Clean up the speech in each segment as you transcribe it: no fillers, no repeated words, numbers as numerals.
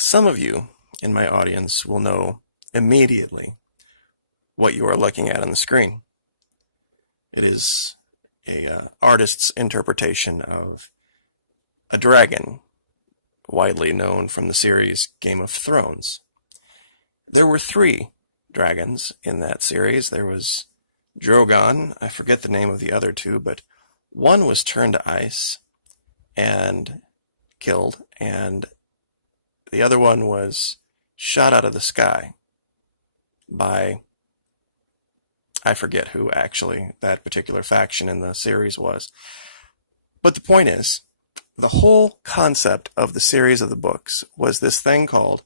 Some of you in my audience will know immediately what you are looking at on the screen. It is a artist's interpretation of a dragon, widely known from the series Game of Thrones. There were three dragons in that series. There was Drogon, I forget the name of the other two, but one was turned to ice and killed, and the other one was shot out of the sky by, I forget who actually that particular faction in the series was. But the point is, the whole concept of the series of the books was this thing called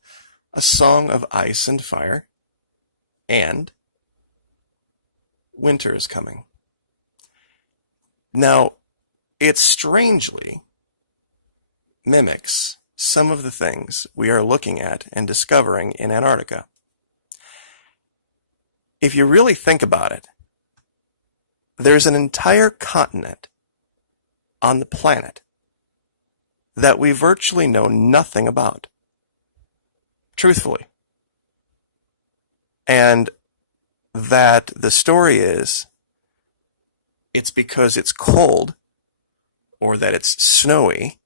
A Song of Ice and Fire, and winter is coming. Now, it strangely mimics some of the things we are looking at and discovering in Antarctica. If you really think about it, there's an entire continent on the planet that we virtually know nothing about. Truthfully. And that the story is, it's because it's cold, or that it's snowy,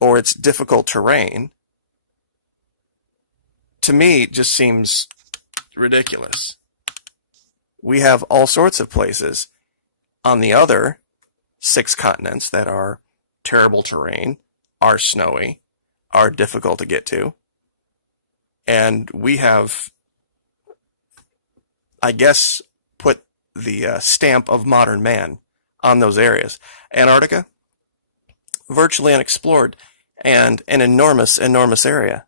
or it's difficult terrain, to me just seems ridiculous. We have all sorts of places on the other 6 continents that are terrible terrain, are snowy, are difficult to get to. And we have, I guess, put the stamp of modern man on those areas. Antarctica, virtually unexplored, and an enormous, enormous area.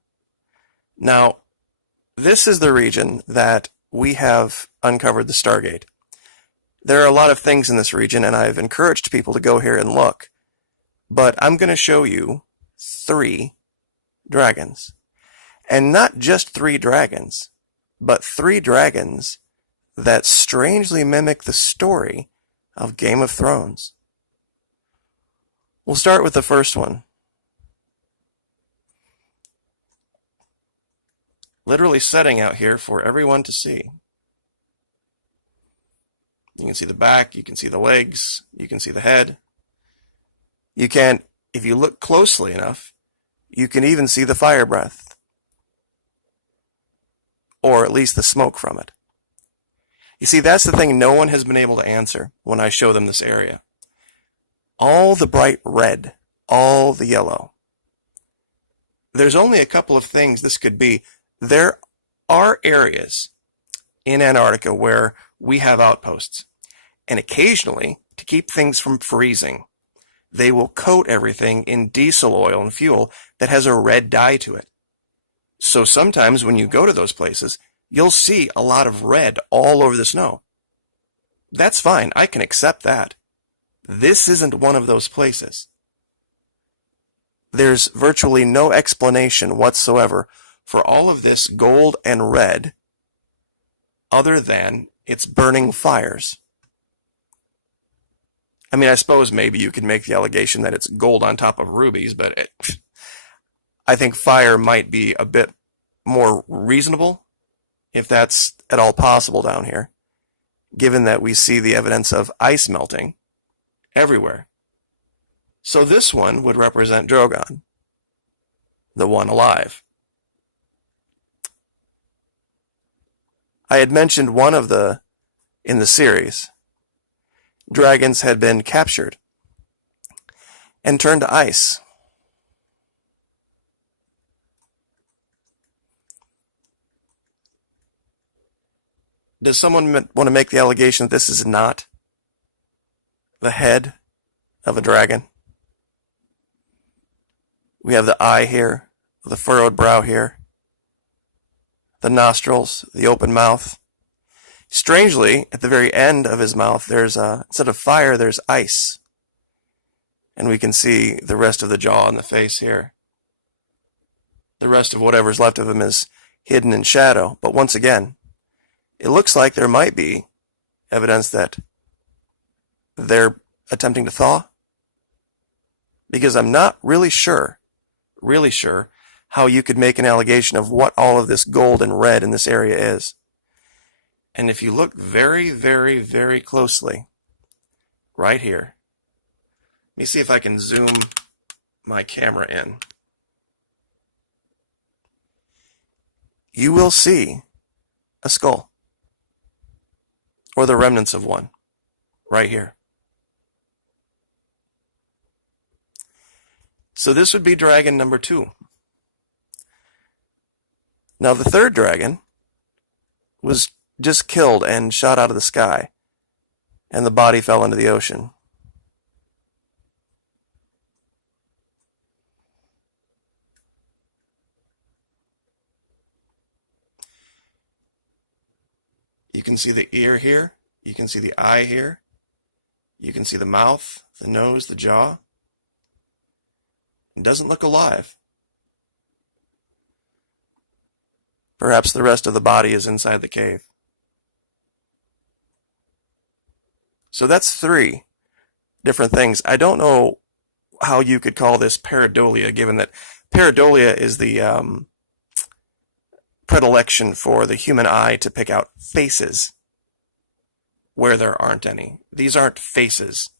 Now, this is the region that we have uncovered the Stargate. There are a lot of things in this region, and I've encouraged people to go here and look. But I'm going to show you 3 dragons. And not just 3 dragons, but 3 dragons that strangely mimic the story of Game of Thrones. We'll start with the first one. Literally setting out here for everyone to see. You can see the back, you can see the legs, you can see the head. You can, if you look closely enough, you can even see the fire breath. Or at least the smoke from it. You see, that's the thing no one has been able to answer when I show them this area. All the bright red, all the yellow. There's only a couple of things this could be. There are areas in Antarctica where we have outposts, and occasionally, to keep things from freezing, they will coat everything in diesel oil and fuel that has a red dye to it. So sometimes when you go to those places, you'll see a lot of red all over the snow. That's fine, I can accept that. This isn't one of those places. There's virtually no explanation whatsoever for all of this gold and red, other than it's burning fires. I mean, I suppose maybe you could make the allegation that it's gold on top of rubies, but I think fire might be a bit more reasonable, if that's at all possible down here, given that we see the evidence of ice melting everywhere. So this one would represent Drogon, the one alive. I had mentioned one of in the series, dragons had been captured and turned to ice. Does someone want to make the allegation that this is not the head of a dragon? We have the eye here, the furrowed brow here, the nostrils, the open mouth. Strangely, at the very end of his mouth, there's instead of fire, there's ice. And we can see the rest of the jaw and the face here. The rest of whatever's left of him is hidden in shadow. But once again, it looks like there might be evidence that they're attempting to thaw. Because I'm not really sure how you could make an allegation of what all of this gold and red in this area is. And if you look very, very, very closely, right here, let me see if I can zoom my camera in. You will see a skull, or the remnants of one, right here. So this would be dragon number 2. Now the third dragon was just killed and shot out of the sky, and the body fell into the ocean. You can see the ear here, you can see the eye here, you can see the mouth, the nose, the jaw. It doesn't look alive. Perhaps the rest of the body is inside the cave. So that's 3 different things. I don't know how you could call this pareidolia, given that pareidolia is the predilection for the human eye to pick out faces where there aren't any. These aren't faces.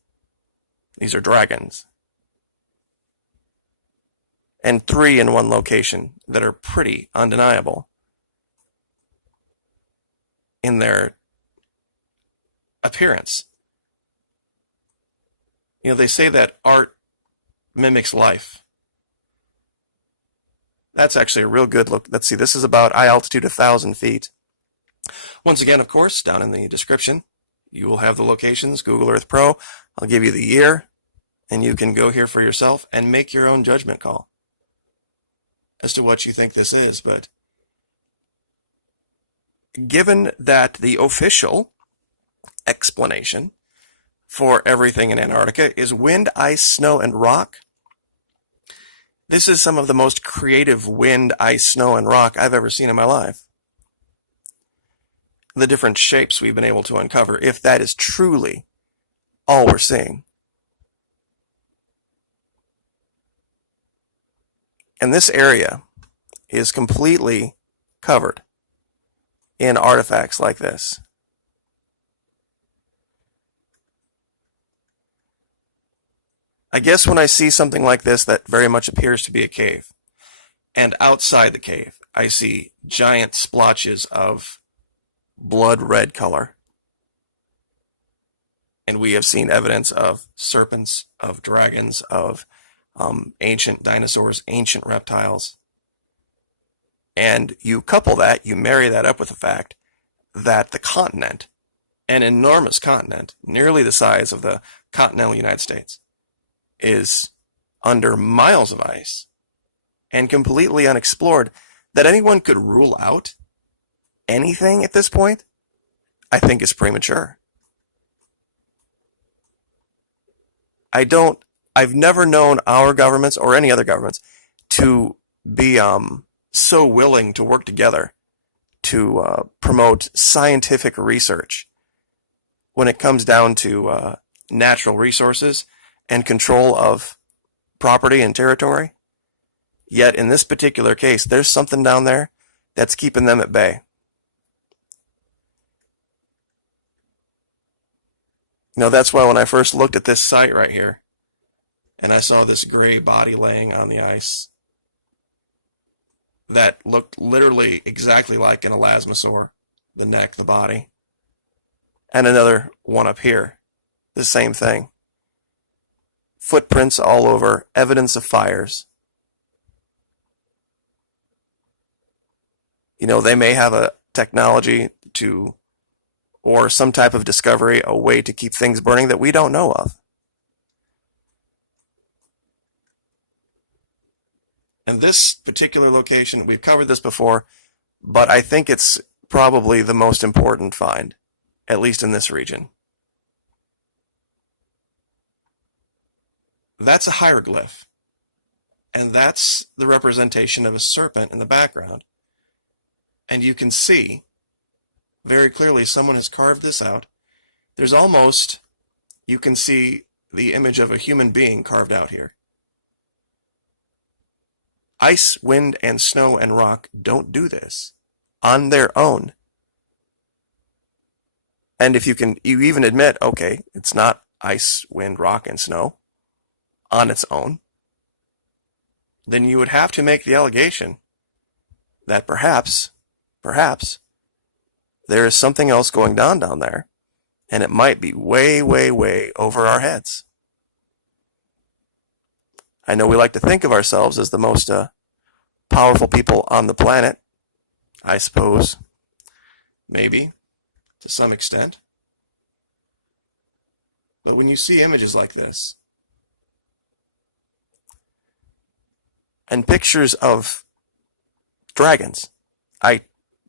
These are dragons. And 3 in one location that are pretty undeniable in their appearance. You know, they say that art mimics life. That's actually a real good look. Let's see, this is about eye altitude 1,000 feet. Once again, of course, down in the description, you will have the locations, Google Earth Pro. I'll give you the year, and you can go here for yourself and make your own judgment call as to what you think this is. But given that the official explanation for everything in Antarctica is wind, ice, snow, and rock, this is some of the most creative wind, ice, snow, and rock I've ever seen in my life. The different shapes we've been able to uncover, if that is truly all we're seeing. And this area is completely covered in artifacts like this. I guess when I see something like this that very much appears to be a cave, and outside the cave I see giant splotches of blood red color, and we have seen evidence of serpents, of dragons, of ancient dinosaurs, ancient reptiles, and you couple that, you marry that up with the fact that the continent, an enormous continent, nearly the size of the continental United States, is under miles of ice and completely unexplored, that anyone could rule out anything at this point, I think is premature. I've never known our governments or any other governments to be so willing to work together to promote scientific research when it comes down to natural resources and control of property and territory. Yet in this particular case, there's something down there that's keeping them at bay. You know, that's why when I first looked at this site right here, and I saw this gray body laying on the ice that looked literally exactly like an elasmosaur, the neck, the body, and another one up here, the same thing. Footprints all over, evidence of fires. You know, they may have a technology to, or some type of discovery, a way to keep things burning that we don't know of. And this particular location, we've covered this before, but I think it's probably the most important find, at least in this region. That's a hieroglyph, and that's the representation of a serpent in the background. And you can see very clearly someone has carved this out. There's almost, you can see the image of a human being carved out here. Ice, wind, and snow and rock don't do this on their own. And if you even admit, okay, it's not ice, wind, rock, and snow on its own, then you would have to make the allegation that perhaps, there is something else going on down there, and it might be way, way, way over our heads. I know we like to think of ourselves as the most powerful people on the planet, I suppose, maybe, to some extent. But when you see images like this, and pictures of dragons, I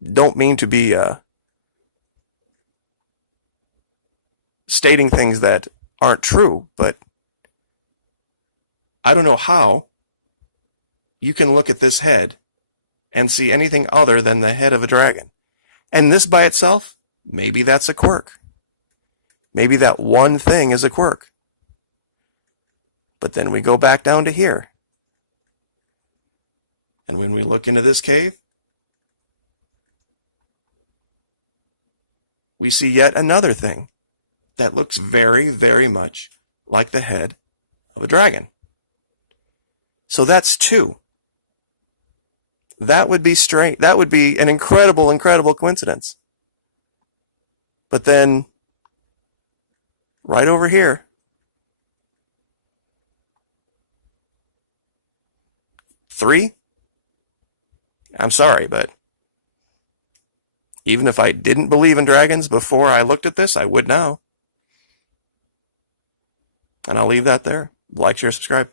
don't mean to be stating things that aren't true, but I don't know how you can look at this head and see anything other than the head of a dragon. And this by itself, maybe that's a quirk. Maybe that one thing is a quirk. But then we go back down to here. And when we look into this cave, we see yet another thing that looks very, very much like the head of a dragon. So that's two. That would be strange. That would be an incredible, incredible coincidence. But then, right over here, three? I'm sorry, but even if I didn't believe in dragons before I looked at this, I would now. And I'll leave that there. Like, share, subscribe.